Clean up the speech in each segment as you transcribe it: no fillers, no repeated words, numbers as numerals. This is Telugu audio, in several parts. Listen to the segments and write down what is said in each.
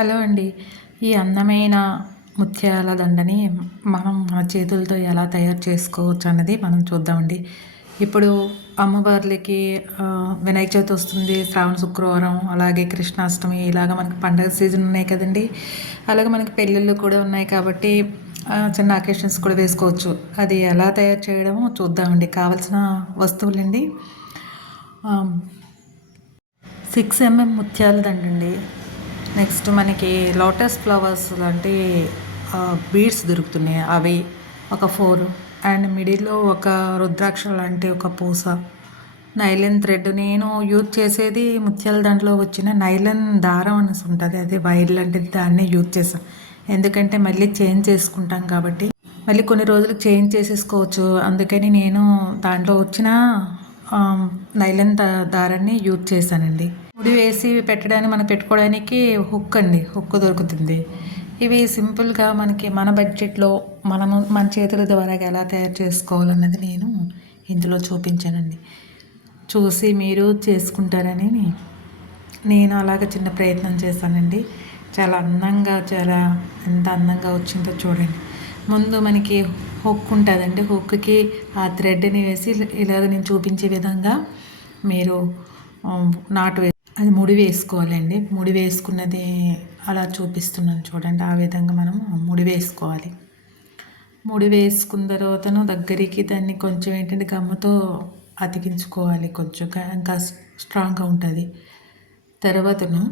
హలో అండి. ఈ అందమైన ముత్యాల దండని మనం మన చేతులతో ఎలా తయారు చేసుకోవచ్చు అన్నది మనం చూద్దామండి. ఇప్పుడు అమ్మవార్లకి వినాయక చవితి వస్తుంది, శ్రావణ శుక్రవారం, అలాగే కృష్ణాష్టమి ఇలాగ మనకి పండగ సీజన్ ఉన్నాయి కదండీ! అలాగే మనకి పెళ్ళిళ్ళు కూడా ఉన్నాయి కాబట్టి చిన్న అకేషన్స్ కూడా వేసుకోవచ్చు. అది ఎలా తయారు చేయడమో చూద్దామండి. కావాల్సిన వస్తువులండి 6 mm ముత్యాల దండండి. నెక్స్ట్ మనకి లోటస్ ఫ్లవర్స్ లాంటి బీడ్స్ దొరుకుతున్నాయి, అవి ఒక 4. అండ్ మిడిల్లో ఒక రుద్రాక్ష లాంటి ఒక పూస, నైలన్ థ్రెడ్. నేను యూజ్ చేసేది ముత్యాల దాంట్లో వచ్చిన నైలన్ దారం అనేసి ఉంటుంది, అది వైర్ లాంటిది, దాన్నే యూజ్ చేసాను. ఎందుకంటే మళ్ళీ చేంజ్ చేసుకుంటాం కాబట్టి, మళ్ళీ కొన్ని రోజులకు చేంజ్ చేసేసుకోవచ్చు. అందుకని నేను దాంట్లో వచ్చిన నైలన్ దారాన్ని యూజ్ చేశానండి. ముడి వేసి పెట్టడానికి, మనం పెట్టుకోవడానికి హుక్ అండి, హుక్ దొరుకుతుంది. ఇవి సింపుల్గా మనకి మన బడ్జెట్లో మన చేతుల ద్వారా ఎలా తయారు చేసుకోవాలన్నది నేను ఇందులో చూపించానండి. చూసి మీరు చేసుకుంటారని నేను అలాగ చిన్న ప్రయత్నం చేశానండి. చాలా అందంగా, ఎంత అందంగా వచ్చిందో చూడండి. ముందు మనకి హుక్ ఉంటుందండి, హుక్కి ఆ థ్రెడ్ని వేసి ఇలాగ నేను చూపించే విధంగా మీరు నాటు అది ముడి వేసుకోవాలండి. ముడి వేసుకున్నది అలా చూపిస్తున్నాను చూడండి. ఆ విధంగా మనం ముడి వేసుకోవాలి. ముడి వేసుకున్న తర్వాతను దగ్గరికి దాన్ని కొంచెం ఏంటంటే గమ్మతో అతికించుకోవాలి. కొంచెం ఇంకా స్ట్రాంగ్గా ఉంటుంది. తర్వాతను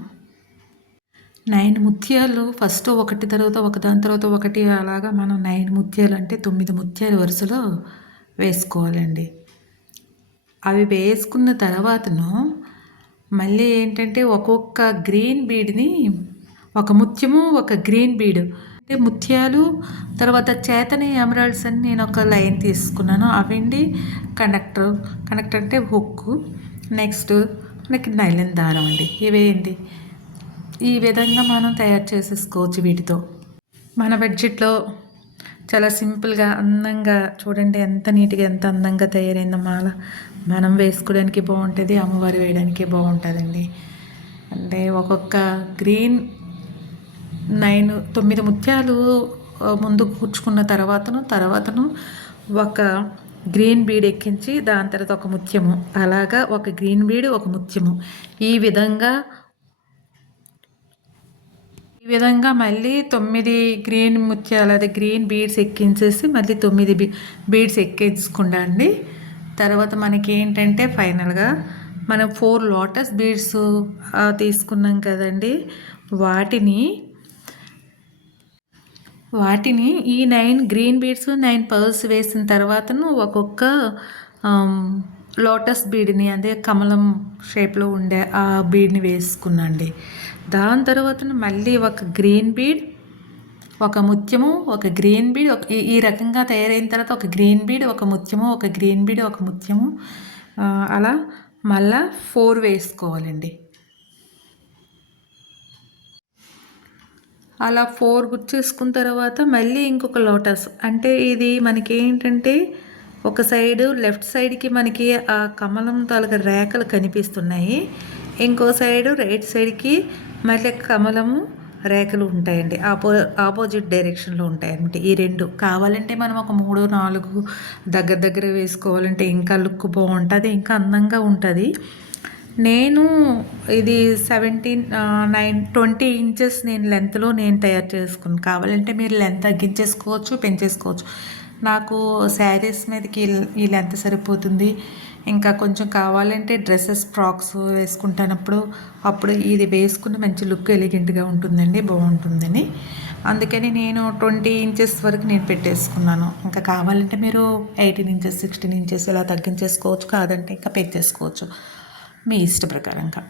9 ముత్యాలు ఫస్ట్ ఒకటి తర్వాత ఒకదాని తర్వాత ఒకటి, అలాగా మనం 9 ముత్యాలు అంటే 9 ముత్యాలు వరుసలో వేసుకోవాలండి. అవి వేసుకున్న తర్వాతను మళ్ళీ ఏంటంటే ఒక్కొక్క గ్రీన్ బీడ్ని, ఒక ముత్యము ఒక గ్రీన్ బీడు అంటే ముత్యాలు, తర్వాత చేతని ఎమరాల్డ్స్ అని నేను ఒక లైన్ తీసుకున్నాను. అవండి కండక్టర్ అంటే హుక్కు. నెక్స్ట్ మనకి నైలన్ దారం అండి. ఇవేంటి ఈ విధంగా మనం తయారు చేసేసుకోవచ్చు వీటితో. మన బడ్జెట్లో చాలా సింపుల్గా అందంగా చూడండి, ఎంత నీట్గా ఎంత అందంగా తయారైందో మాల. మనం వేసుకోవడానికి బాగుంటుంది, అమ్మవారు వేయడానికి బాగుంటుందండి. అంటే ఒక్కొక్క గ్రీన్ 9 ముత్యాలు ముందు కూర్చుకున్న తర్వాతను ఒక గ్రీన్ బీడ్ ఎక్కించి దాని తర్వాత ఒక ముత్యము, అలాగా ఒక గ్రీన్ బీడ్ ఒక ముత్యము, ఈ విధంగా మళ్ళీ 9 గ్రీన్ ముత్యాలు, అదే గ్రీన్ బీడ్స్ ఎక్కించేసి మళ్ళీ 9 బీడ్స్ ఎక్కించుకుండా అండి. తర్వాత మనకి ఏంటంటే ఫైనల్గా మనం 4 లోటస్ బీడ్స్ తీసుకున్నాం కదండి, వాటిని ఈ 9 గ్రీన్ బీడ్స్ 9 పర్ల్స్ వేసిన తర్వాతను ఒక్కొక్క లోటస్ బీడ్ని, అదే కమలం షేప్లో ఉండే ఆ బీడ్ని వేసుకున్నాండి. దాని తర్వాత మళ్ళీ ఒక గ్రీన్ బీడ్, ఒక ముత్యము, ఒక గ్రీన్ బీడ్, ఈ రకంగా తయారైన తర్వాత ఒక గ్రీన్ బీడ్, ఒక ముత్యము, ఒక గ్రీన్ బీడ్, ఒక ముత్యము, అలా మళ్ళా 4 వేసుకోవాలండి. అలా 4 గుచ్చేసుకున్న తర్వాత మళ్ళీ ఇంకొక లోటస్, అంటే ఇది మనకి ఏంటంటే ఒక సైడు లెఫ్ట్ సైడ్కి మనకి ఆ కమలం తాలూకా రేఖలు కనిపిస్తున్నాయి, ఇంకో సైడు రైట్ సైడ్కి మళ్ళీ కమలము రేఖలు ఉంటాయండి. ఆపోజిట్ డైరెక్షన్లో ఉంటాయన్నమాట. ఈ 2 కావాలంటే మనం ఒక 3, 4 దగ్గర వేసుకోవాలంటే ఇంకా లుక్ బాగుంటుంది, ఇంకా అందంగా ఉంటుంది. నేను ఇది 20 ఇంచెస్ నేను లెంత్లో నేను తయారు చేసుకున్నాను. కావాలంటే మీరు లెంత్ తగ్గించేసుకోవచ్చు, పెంచేసుకోవచ్చు. నాకు శారీస్ మీదకి ఈ లెంత్ సరిపోతుంది. ఇంకా కొంచెం కావాలంటే డ్రెస్సెస్, ఫ్రాక్స్ వేసుకుంటున్నప్పుడు అప్పుడు ఇది వేసుకుని మంచి లుక్ ఎలిగెంట్గా ఉంటుందండి, బాగుంటుందని. అందుకని నేను 20 ఇంచెస్ వరకు నేను పెట్టేసుకున్నాను. ఇంకా కావాలంటే మీరు 18 ఇంచెస్ 16 ఇంచెస్ ఇలా తగ్గించేసుకోవచ్చు, కాదంటే ఇంకా పెంచేసుకోవచ్చు మీ ఇష్ట ప్రకారంగా.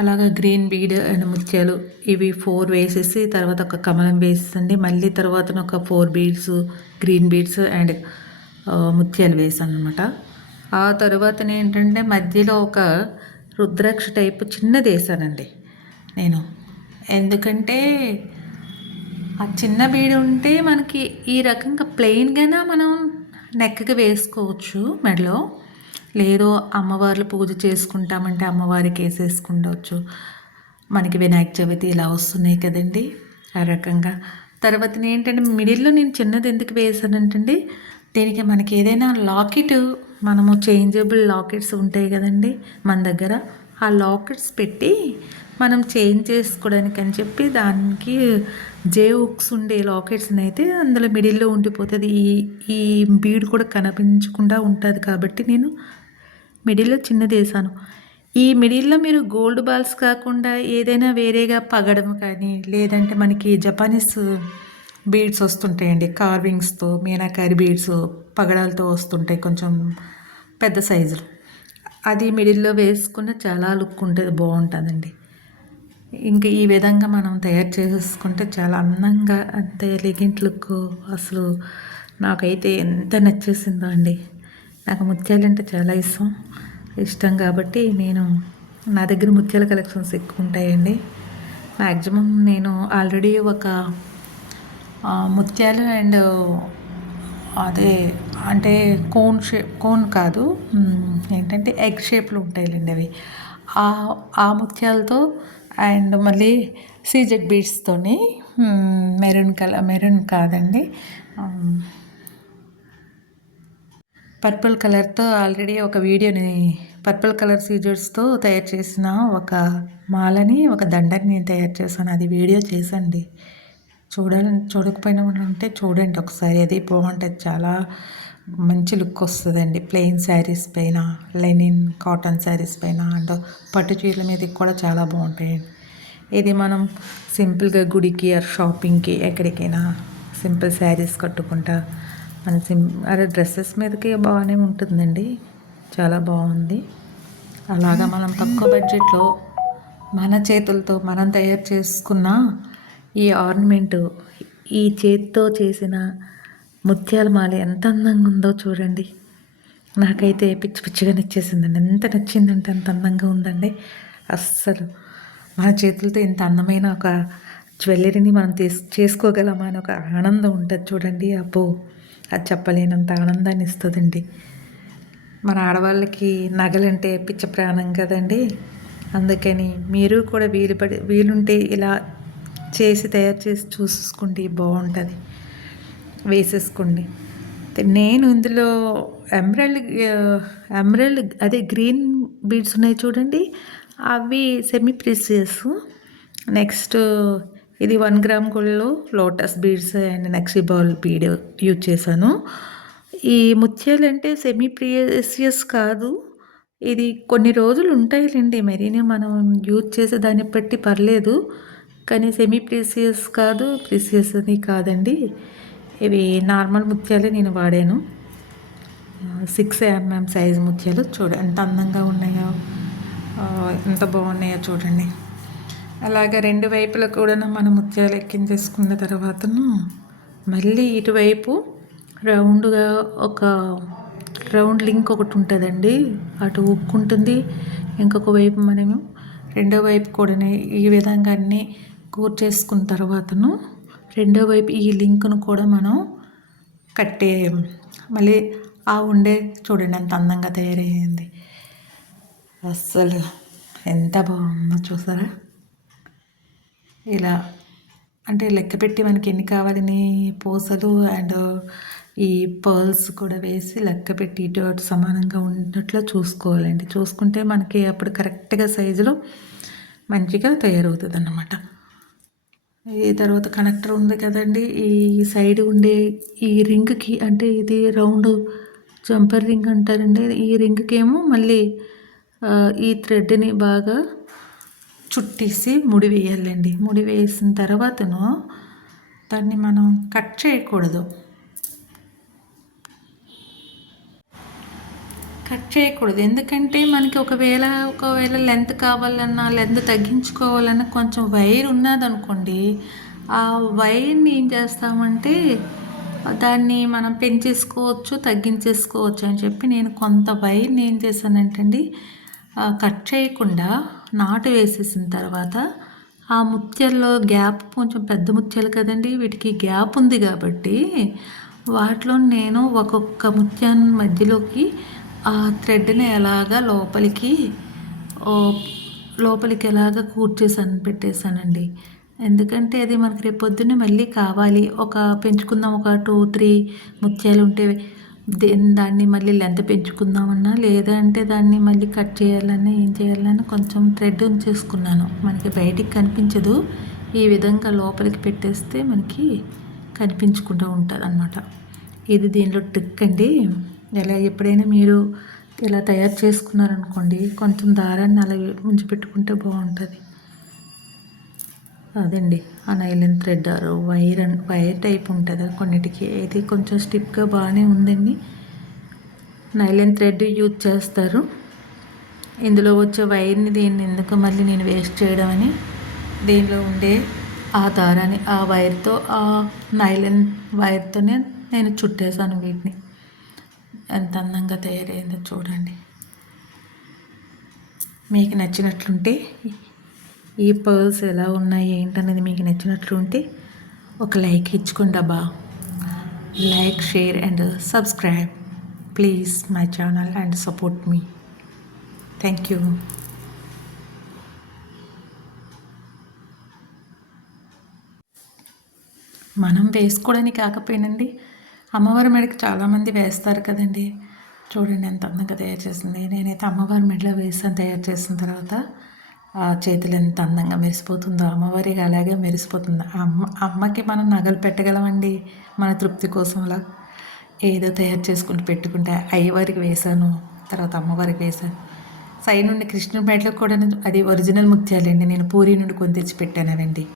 అలాగా గ్రీన్ బీడ్ అండ్ ముత్యాలు ఇవి 4 వేసేసి తర్వాత ఒక కమలం వేసేసండి. మళ్ళీ తర్వాత ఒక 4 బీడ్స్, గ్రీన్ బీడ్స్ అండ్ ముత్యాలు వేసాను అనమాట. ఆ తర్వాత ఏంటంటే మధ్యలో ఒక రుద్రాక్ష టైప్ చిన్నది వేసానండి నేను. ఎందుకంటే ఆ చిన్న బీడ్ ఉంటే మనకి ఈ రకంగా ప్లెయిన్గానే మనం నెక్కి వేసుకోవచ్చు మెడలో. లేదో అమ్మవార్లు పూజ చేసుకుంటామంటే అమ్మవారికి వేసేసుకుండవచ్చు. మనకి వినాయక చవితి ఇలా వస్తున్నాయి కదండి, ఆ రకంగా. తర్వాత ఏంటంటే మిడిల్లో నేను చిన్నది ఎందుకు వేసానంటండి, దీనికి మనకి ఏదైనా లాకెట్, మనము చేంజబుల్ లాకెట్స్ ఉంటాయి కదండి మన దగ్గర, ఆ లాకెట్స్ పెట్టి మనం చేంజ్ చేసుకోవడానికి అని చెప్పి దానికి జే హుక్స్ ఉండే లాకెట్స్ని అయితే అందులో మిడిల్లో ఉండిపోతుంది. ఈ బీడ్ కూడా కనిపించకుండా ఉంటుంది కాబట్టి నేను మిడిల్లో చిన్నది వేసాను. ఈ మిడిల్లో మీరు గోల్డ్ బాల్స్ కాకుండా ఏదైనా వేరేగా పగడం కానీ, లేదంటే మనకి జపానీస్ బీడ్స్ వస్తుంటాయండి కార్వింగ్స్తో, మీనాకారి బీడ్స్ పగడాలతో వస్తుంటాయి కొంచెం పెద్ద సైజులు. అది మిడిల్లో వేసుకున్న చాలా లుక్ ఉంటుంది, బాగుంటుందండి. ఇంకా ఈ విధంగా మనం తయారు చేసుకుంటే చాలా అందంగా, అంతే ఎలిగెంట్ లుక్. అసలు నాకైతే ఎంత నచ్చేసిందో అండి. నాకు ముత్యాలంటే చాలా ఇష్టం కాబట్టి నా దగ్గర ముత్యాల కలెక్షన్స్ ఎక్కువ ఉంటాయండి. మ్యాక్సిమం నేను ఆల్రెడీ ఒక ముత్యాలు అండ్ అదే అంటే కోన్ కాదు, ఏంటంటే ఎగ్ షేప్లో ఉంటాయిలేండి అవి, ఆ ముత్యాలతో అండ్ మళ్ళీ సీజెడ్ బీడ్స్తోని మెరూన్ కాదండి, పర్పుల్ కలర్తో ఆల్రెడీ ఒక వీడియోని పర్పుల్ కలర్ సీజర్స్తో తయారు చేసిన ఒక మాలని, ఒక దండని నేను తయారు చేశాను. అది వీడియో చేసండి, చూడకపోయినా ఉంటే చూడండి ఒకసారి. అది బాగుంటుంది, చాలా మంచి లుక్ వస్తుందండి. ప్లెయిన్ శారీస్ పైన, లెనిన్ కాటన్ శారీస్ పైన అండ్ పట్టు చీరల మీద కూడా చాలా బాగుంటాయండి. ఇది మనం సింపుల్గా గుడికి ఆర్ షాపింగ్కి ఎక్కడికైనా సింపుల్ శారీస్ కట్టుకుంటా మన అదే డ్రెస్సెస్ మీదకి బాగానే ఉంటుందండి, చాలా బాగుంది. అలాగా మనం తక్కువ బడ్జెట్లో మన చేతులతో మనం తయారు చేసుకున్న ఈ ఆర్నమెంట్, ఈ చేతితో చేసిన ముత్యాల మాల ఎంత అందంగా ఉందో చూడండి. నాకైతే పిచ్చిగా నచ్చేసిందండి. ఎంత నచ్చిందంటే అంత అందంగా ఉందండి. అస్సలు మన చేతులతో ఇంత అందమైన ఒక జ్యువెలరీని మనం చేసుకోగలమా అని ఒక ఆనందం ఉంటుంది చూడండి. అబ్బో, అది చెప్పలేనంత ఆనందాన్ని ఇస్తుందండి. మన ఆడవాళ్ళకి నగలంటే పిచ్చ ప్రాణం కదండి. అందుకని మీరు కూడా వీలుంటే ఇలా తయారు చేసి చూసుకోండి, బాగుంటుంది, వేసేసుకోండి. నేను ఇందులో ఎమరాల్డ్ అదే గ్రీన్ బీడ్స్ ఉన్నాయి చూడండి, అవి సెమీ ప్రీసియస్. నెక్స్ట్ ఇది 1 గ్రామ్ గోల్డ్లో lotus beads and nakshi ball bead use చేశాను. ఈ ముత్యాలు అంటే సెమీ ప్రీసియస్ కాదు, ఇది కొన్ని రోజులు ఉంటాయిలేండి, మరీనే మనం యూజ్ చేసే దాన్ని బట్టి పర్లేదు. కానీ సెమీ ప్రీసియస్ కాదు, ప్రీసియస్ అని కాదండి. ఇవి నార్మల్ ముత్యాలే నేను వాడాను. 6 mm సైజు ముత్యాలు. ఎంత అందంగా ఉన్నాయో, ఎంత బాగున్నాయో చూడండి. అలాగే 2 వైపులా కూడా మనం ముత్యాలు ఎక్కించేసుకున్న తర్వాతను మళ్ళీ ఇటువైపు రౌండ్గా ఒక రౌండ్ లింక్ ఒకటి ఉంటుందండి, అటు హుక్ ఉంటుంది. ఇంకొక వైపు మనము రెండో వైపు కూడా ఈ విధంగా అన్నీ కూర్చేసుకున్న తర్వాతను రెండో వైపు ఈ లింక్ను కూడా మనం మళ్ళీ ఆ ఉండే చూడండి ఎంత అందంగా తయారయ్యింది. అస్సలు ఎంత బాగుందో చూసారా. ఇలా అంటే లెక్క పెట్టి మనకి ఎన్ని కావాలని పూసలు అండ్ ఈ పర్ల్స్ కూడా వేసి లెక్క పెట్టి ఇటు అటు సమానంగా ఉన్నట్లు చూసుకోవాలండి. చూసుకుంటే మనకి అప్పుడు కరెక్ట్గా సైజులో మంచిగా తయారవుతుంది అన్నమాట. ఈ తర్వాత కనెక్టర్ ఉంది కదండి, ఈ సైడ్ ఉండే ఈ రింగ్కి, అంటే ఇది రౌండ్ జంపర్ రింగ్ అంటారండి, ఈ రింగ్కి ఏమో మళ్ళీ ఈ థ్రెడ్ని బాగా చుట్టేసి ముడి వేయాలండి. ముడి వేసిన తర్వాతను దాన్ని మనం కట్ చేయకూడదు. ఎందుకంటే మనకి ఒకవేళ లెంత్ కావాలన్నా, లెంత్ తగ్గించుకోవాలన్నా కొంచెం వైర్ ఉన్నదనుకోండి, ఆ వైర్ని ఏం చేస్తామంటే దాన్ని మనం పెంచేసుకోవచ్చు, తగ్గించేసుకోవచ్చు అని చెప్పి నేను కొంత వైర్ని ఏం చేశానంటండి, కట్ చేయకుండా నాటు వేసేసిన తర్వాత ఆ ముత్యాల్లో గ్యాప్, కొంచెం పెద్ద ముత్యాలు కదండి, వీటికి గ్యాప్ ఉంది కాబట్టి వాటిలో నేను ఒక్కొక్క ముత్యాన్ని మధ్యలోకి ఆ థ్రెడ్ని ఎలాగా ఓ లోపలికి ఎలాగ కూర్చేసాను పెట్టేశానండి. ఎందుకంటే అది మనకి రేపు పొద్దున్నే మళ్ళీ కావాలి. పెంచుకుందాం ఒక 2, 3 ముత్యాలు ఉంటే దాన్ని మళ్ళీ లెంత్ పెంచుకుందామన్నా, లేదంటే దాన్ని మళ్ళీ కట్ చేయాలన్నా, ఏం చేయాలన్నా కొంచెం థ్రెడ్ ఉంచేసుకున్నాను. మనకి బయటికి కనిపించదు. ఈ విధంగా లోపలికి పెట్టేస్తే మనకి కనిపించకుండా ఉంటుందన్నమాట. ఇది దీనిలో ట్రిక్ అండి. ఎప్పుడైనా మీరు ఇలా తయారు చేసుకున్నారనుకోండి, కొంచెం దారాన్ని అలా ఉంచిపెట్టుకుంటే బాగుంటుంది. అదండి ఆ నైలాన్ థ్రెడ్ వైర్ టైప్ ఉంటుంది కొన్నిటికి. ఇది కొంచెం స్టిఫ్గా బాగానే ఉందండి. నైలాన్ థ్రెడ్ యూజ్ చేస్తారు. ఇందులో వచ్చే వైర్ని దీన్ని ఎందుకు మళ్ళీ నేను వేస్ట్ చేయడం అని దీనిలో ఉండే ఆ దారాన్ని ఆ వైర్తో, ఆ నైలాన్ వైర్తోనే నేను చుట్టేసాను వీటిని. ఎంత అందంగా తయారైందో చూడండి. మీకు నచ్చినట్లుంటే, ఈ పర్ల్స్ ఎలా ఉన్నాయి ఏంటనేది మీకు నచ్చినట్లుంటే ఒక లైక్ ఇచ్చుకోండి అబ్బా. Like, share and subscribe please my channel and support me. Thank you. మనం వేసుకోవడానికి కాకపోయినండి, అమ్మవారి మెడకి చాలామంది వేస్తారు కదండి. చూడండి ఎంత అందంగా తయారు చేసింది. నేనైతే అమ్మవారి మెడలో వేసాను. తయారు చేసిన తర్వాత ఆ చేతులు ఎంత అందంగా మెరిసిపోతుందో, అమ్మవారికి అలాగే మెరిసిపోతుంది. అమ్మకి మనం నగలు పెట్టగలమండి మన తృప్తి కోసం. అలా ఏదో తయారు చేసుకుంటూ పెట్టుకుంటే అయ్యవారికి వేశాను, తర్వాత అమ్మవారికి వేశాను. సైడ్ నుండి కృష్ణుడి మెడలో కూడా అది ఒరిజినల్ ముత్యాలండి. నేను పూరి నుండి కొని తెచ్చి పెట్టానండి.